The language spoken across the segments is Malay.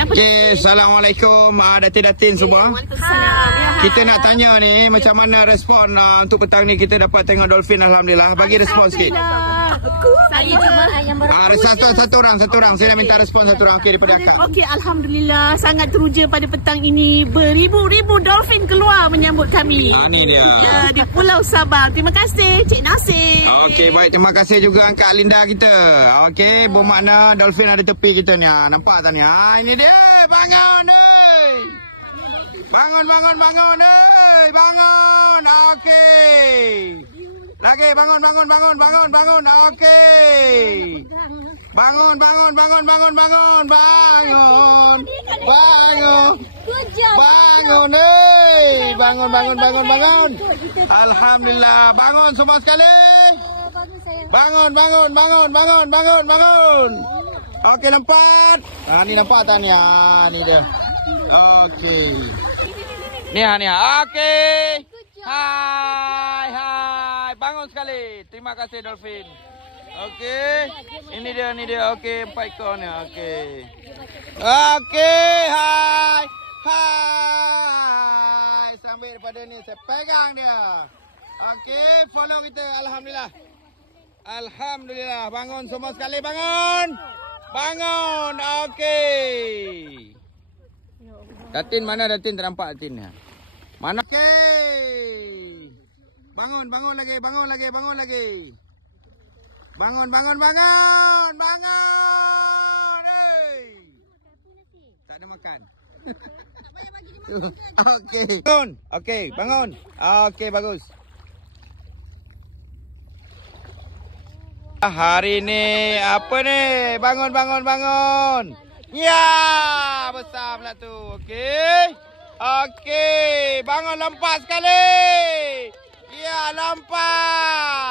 Okey, Assalamualaikum datin-datin semua. Kita nak tanya ni macam mana respon untuk petang ni kita dapat tengok dolphin. Alhamdulillah. Bagi respon sikit. Saya cuba. Satu orang. Saya nak minta respon satu orang. Okey, daripada akak. Okey, Alhamdulillah sangat teruja pada petang ini. Beribu-ribu dolphin keluar menyambut kami. Ni dia. Ya, di Pulau Sabang. Terima kasih Cik Nasir. Okey, baik. Terima kasih juga Kak Linda kita. Okey, bermakna dolphin ada tepi kita ni. Nampak tak ni? Ini dia. Bangun ni. Bangun ni. Bangun. Okey. Lagi bangun. Okey. Bangun. Bangun ni. Bangun. Alhamdulillah. Bangun semua sekali. Bangun. Okey, lompat. Ni nampak tak ni? Ni dia. Okey. Ni. Okey. Hai. Bangun sekali. Terima kasih dolphin. Okey. Ini dia. Okey, 4 ekor ni. Okey. Hai. Sambil daripada ni saya pegang dia. Okey, follow kita. Alhamdulillah. Bangun semua sekali. Bangun. Okey. Datin mana Datin? Tak nampak Datin. Mana? Okey. Bangun lagi. Bangun. Tak ada makan. Tak payah bagi dia makan. Okey. Bangun. Okey, bagus. Hari ni apa ni? Bangun. Ya, besar pula tu. Okey. Bangun, lompat sekali. Ya,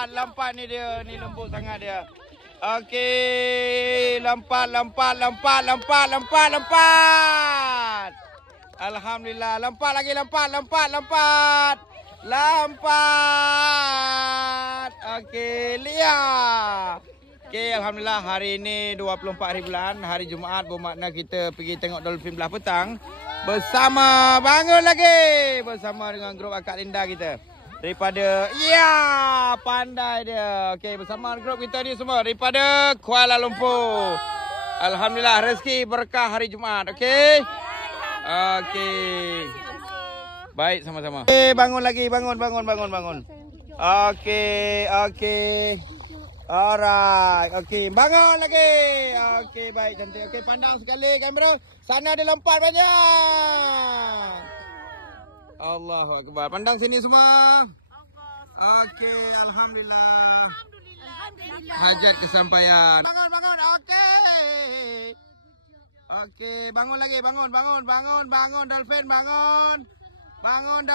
lompat ni dia. Ni lembut sangat dia. Okey, lompat. Alhamdulillah. Lompat lagi. Okey, lihat. Okey, Alhamdulillah hari ini 24 hari bulan, hari Jumaat, bermakna kita pergi tengok dolphin belah petang bersama bersama dengan grup Akak Linda kita. Daripada pandai dia. Okey, bersama grup kita ni semua daripada Kuala Lumpur. Alhamdulillah, rezeki berkah hari Jumaat. Okey. Baik, sama-sama. Okey, bangun lagi. Bangun. Okey. Alright. Okey, bangun lagi. Okey, baik, cantik. Okey, pandang sekali kamera. Sana ada lompat banyak. Allahu Akbar. Pandang sini semua. Okey, Alhamdulillah. Hajat kesampaian. Bangun. Okey, bangun lagi. Bangun dolphin, bangun. Bangun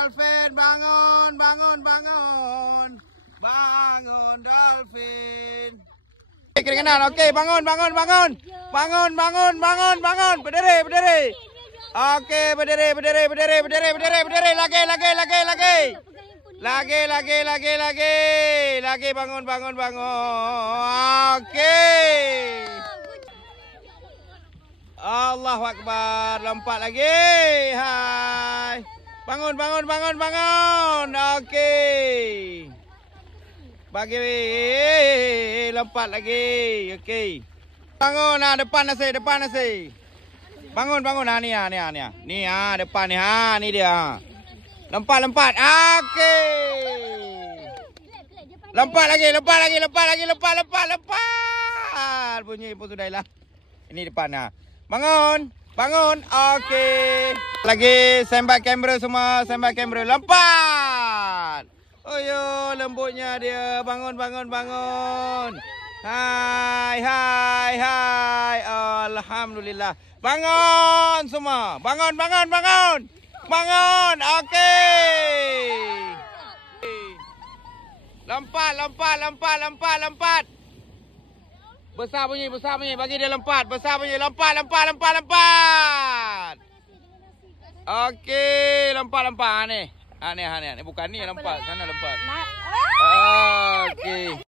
dolphin. Keringanan. Okey, bangun. Berdiri. Okey, berdiri. Lagi. Bangun. Okey. Allahu Akbar. Lompat lagi. Hai. Bangun. Okey. Bagi lompat lagi. Okey. Bangun depan nasi. Bangun ni. Ni depan ni. Ni dia. Lompat. Okey. Lompat lagi. Bunyi pun sudah hilang. Ini depan Bangun. Okey. Lagi sembat kamera semua. Lompat. Oh lembutnya dia. Bangun. Hai. Alhamdulillah. Bangun semua. Bangun. Okey. Lompat. Besar bunyi. Bagi dia lompat. Besar bunyi. Lompat. Okey, lompat ni. Ni bukan ni lompat. Sana lompat. Okey.